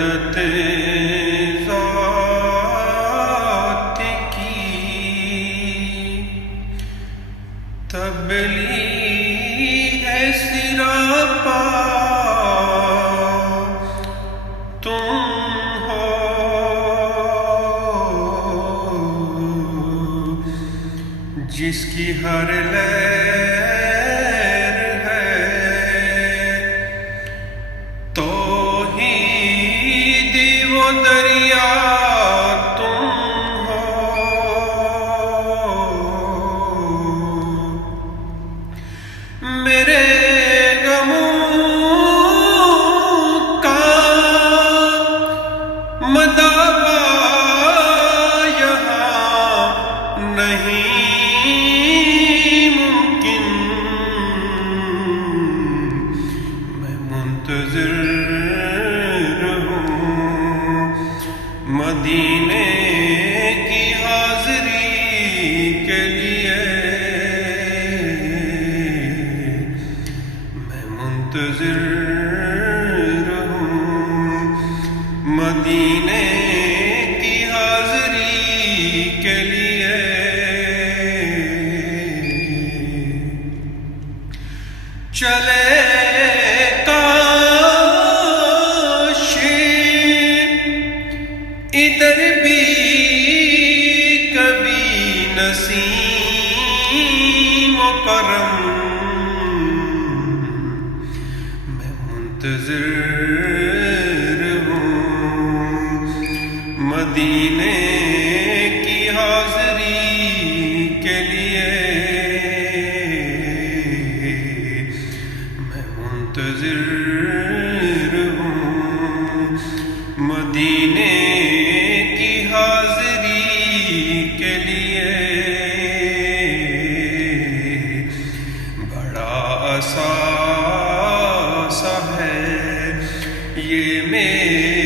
مدد ذات کی تبلیغ ہے سراپا تم ہو، جس کی ہر لہر ہے توحید وہ دریا تم ہو، میرے غموں کا مداوا یہاں نہیں ممکن، میں منتظر ہوں مدینے کی حاضری کے لیے، میں منتظر ہوں مدینے کی حاضری کے لیے، چلے کاش ادھر بھی کبھی نسیم و کرم، میں منتظر ہوں مدینے کی حاضری کے لیے، میں منتظر ہوں مدینے کی حاضری کے لیے، بڑا اثاثہ ہے یہ میرے